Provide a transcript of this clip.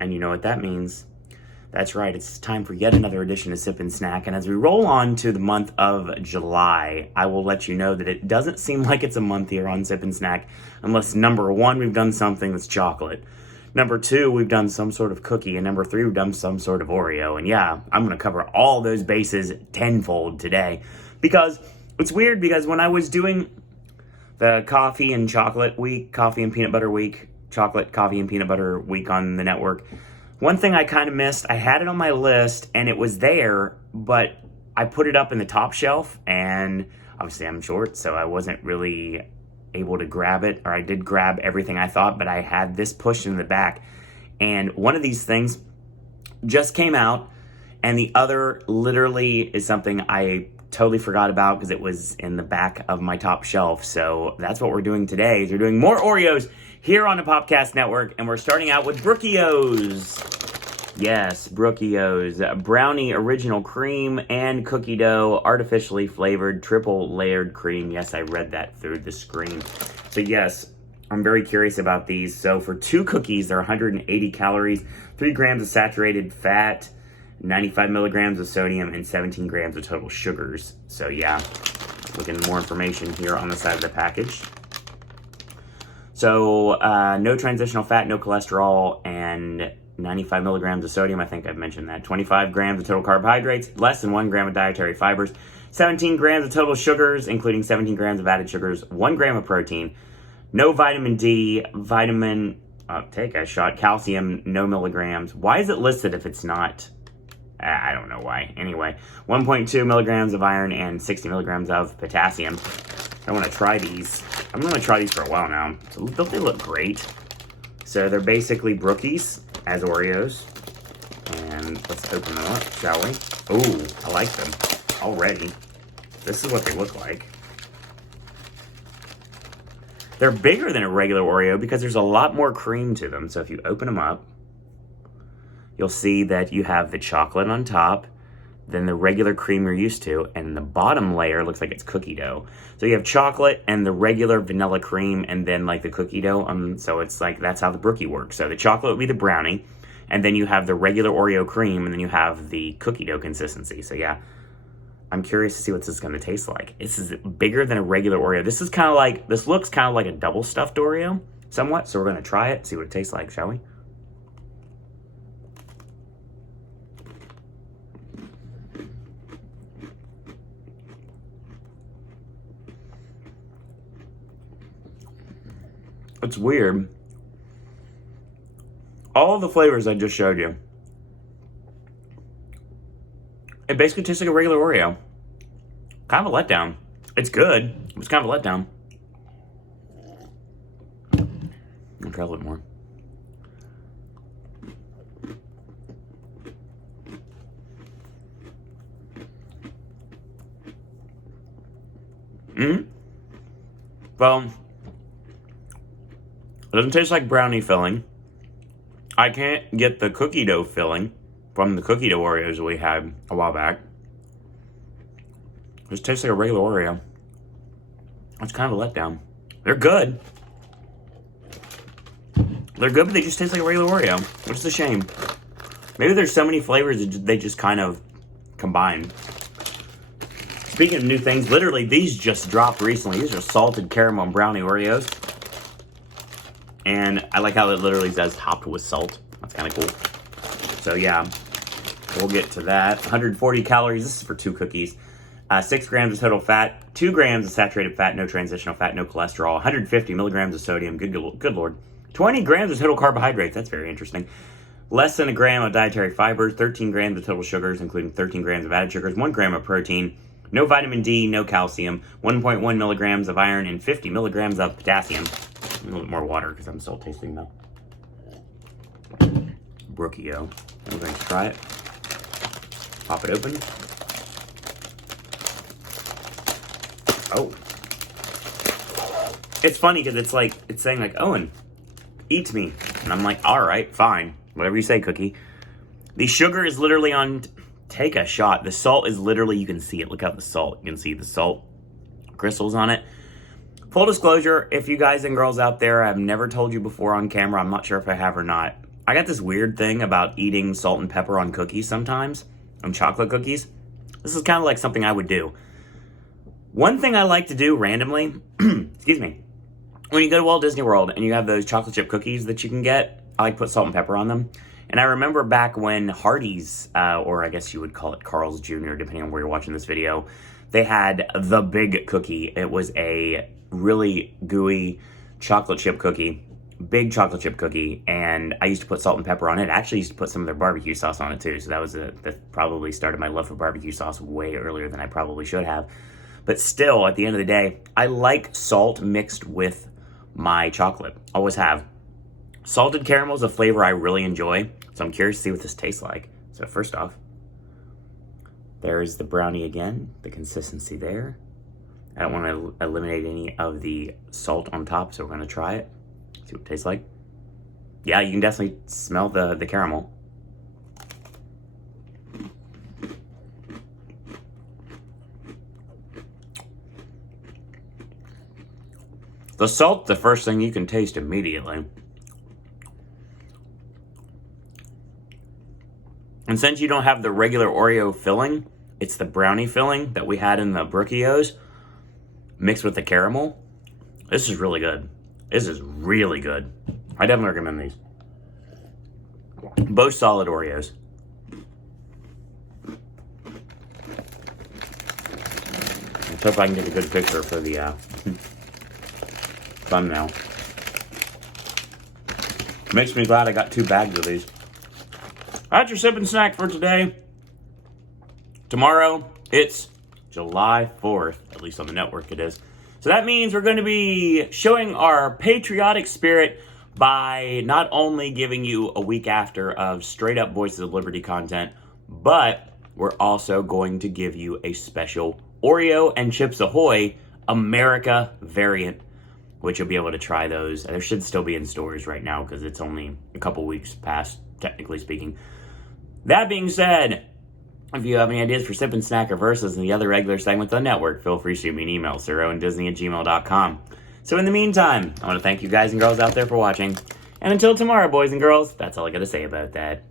And you know what that means? That's right, it's time for yet another edition of Sip and Snack. And as we roll on to the month of July, I will let you know that it doesn't seem like it's a month here on Sip and Snack unless number one, we've done something that's chocolate. Number two, we've done some sort of cookie. And number three, we've done some sort of Oreo. And yeah, I'm going to cover all those bases tenfold today. Because it's weird, because when I was doing the coffee and chocolate week, coffee and peanut butter week, chocolate, coffee, and peanut butter week on the network, one thing I kind of missed, I had it on my list and it was there, but I put it up in the top shelf and obviously I'm short, so I wasn't really able to grab it, or I did grab everything I thought, but I had this pushed in the back. And one of these things just came out and the other literally is something I totally forgot about because it was in the back of my top shelf. So that's what we're doing today, is we're doing more Oreos here on the Popcast Network, and we're starting out with Brookie-Os. Yes, Brookie-Os. Brownie original cream and cookie dough, artificially flavored, triple layered cream. Yes, I read that through the screen. So yes, I'm very curious about these. So for 2 cookies, they're 180 calories, 3 grams of saturated fat, 95 milligrams of sodium, and 17 grams of total sugars. So yeah, looking at more information here on the side of the package. So no transitional fat, no cholesterol, and 95 milligrams of sodium. I think I've mentioned that. 25 grams of total carbohydrates, less than 1 gram of dietary fibers, 17 grams of total sugars, including 17 grams of added sugars, 1 gram of protein, no vitamin D, take a shot, calcium, no milligrams. Why is it listed if it's not? I don't know why. Anyway, 1.2 milligrams of iron and 60 milligrams of potassium. I want to try these. I'm going to try these for a while now. So don't they look great? So they're basically Brookies as Oreos. And let's open them up, shall we? Ooh, I like them already. This is what they look like. They're bigger than a regular Oreo because there's a lot more cream to them. So if you open them up, you'll see that you have the chocolate on top, then the regular cream you're used to, and the bottom layer looks like it's cookie dough. So you have chocolate and the regular vanilla cream, and then like the cookie dough. So it's like, that's how the Brookie works. So the chocolate would be the brownie, and then you have the regular Oreo cream, and then you have the cookie dough consistency. So yeah, I'm curious to see what this is going to taste like. This is bigger than a regular Oreo. This looks kind of like a double stuffed Oreo, somewhat. So we're going to try it, see what it tastes like, shall we? It's weird. All the flavors I just showed you, it basically tastes like a regular Oreo. Kind of a letdown. It's good. It was kind of a letdown. I'll try a little more. Well, it doesn't taste like brownie filling. I can't get the cookie dough filling from the cookie dough Oreos we had a while back. It just tastes like a regular Oreo. It's kind of a letdown. They're good. They're good, but they just taste like a regular Oreo, which is a shame. Maybe there's so many flavors that they just kind of combine. Speaking of new things, literally these just dropped recently. These are Salted Caramel Brownie Oreos. And I like how it literally says topped with salt. That's kind of cool. So yeah, we'll get to that. 140 calories. This is for 2 cookies. 6 grams of total fat. 2 grams of saturated fat. No transitional fat. No cholesterol. 150 milligrams of sodium. Good Lord. 20 grams of total carbohydrates. That's very interesting. Less than a gram of dietary fibers. 13 grams of total sugars, including 13 grams of added sugars. 1 gram of protein. No vitamin D. No calcium. 1.1 milligrams of iron and 50 milligrams of potassium. A little bit more water because I'm still tasting though. Brookie-O. We're going to try it. Pop it open. Oh. It's funny because it's saying like, Owen, eat me. And I'm like, all right, fine. Whatever you say, Cookie. The sugar is literally on, take a shot. The salt is literally, you can see it. Look at the salt. You can see the salt crystals on it. Full disclosure, if you guys and girls out there, I've never told you before on camera, I'm not sure if I have or not, I got this weird thing about eating salt and pepper on cookies sometimes, on chocolate cookies. This is kind of like something I would do. One thing I like to do randomly, excuse me, when you go to Walt Disney World and you have those chocolate chip cookies that you can get, I like to put salt and pepper on them. And I remember back when Hardee's, or I guess you would call it Carl's Jr., depending on where you're watching this video, they had the big cookie. It was a really gooey chocolate chip cookie, big chocolate chip cookie, and I used to put salt and pepper on it. I actually used to put some of their barbecue sauce on it too, so that probably started my love for barbecue sauce way earlier than I probably should have. But still, at the end of the day, I like salt mixed with my chocolate. Always have. Salted caramel is a flavor I really enjoy, so I'm curious to see what this tastes like. So first off, there's the brownie again, the consistency there. I don't want to eliminate any of the salt on top, so we're going to try it, see what it tastes like. Yeah, you can definitely smell the caramel. The salt's the first thing you can taste immediately. And since you don't have the regular Oreo filling, it's the brownie filling that we had in the Brookie-Os mixed with the caramel. This is really good. This is really good. I definitely recommend these. Both solid Oreos. Let's hope I can get a good picture for the thumbnail. Makes me glad I got 2 bags of these. That's your sip and snack for today. Tomorrow, it's July 4th, at least on the network it is. So that means we're going to be showing our patriotic spirit by not only giving you a week after of straight up Voices of Liberty content, but we're also going to give you a special Oreo and Chips Ahoy America variant, which you'll be able to try those. They should still be in stores right now because it's only a couple weeks past, technically speaking. That being said, if you have any ideas for Sip and Snack or Versus and the other regular segments on the network, feel free to shoot me an email, siroanddisney@gmail.com. So in the meantime, I want to thank you guys and girls out there for watching. And until tomorrow, boys and girls, that's all I got to say about that.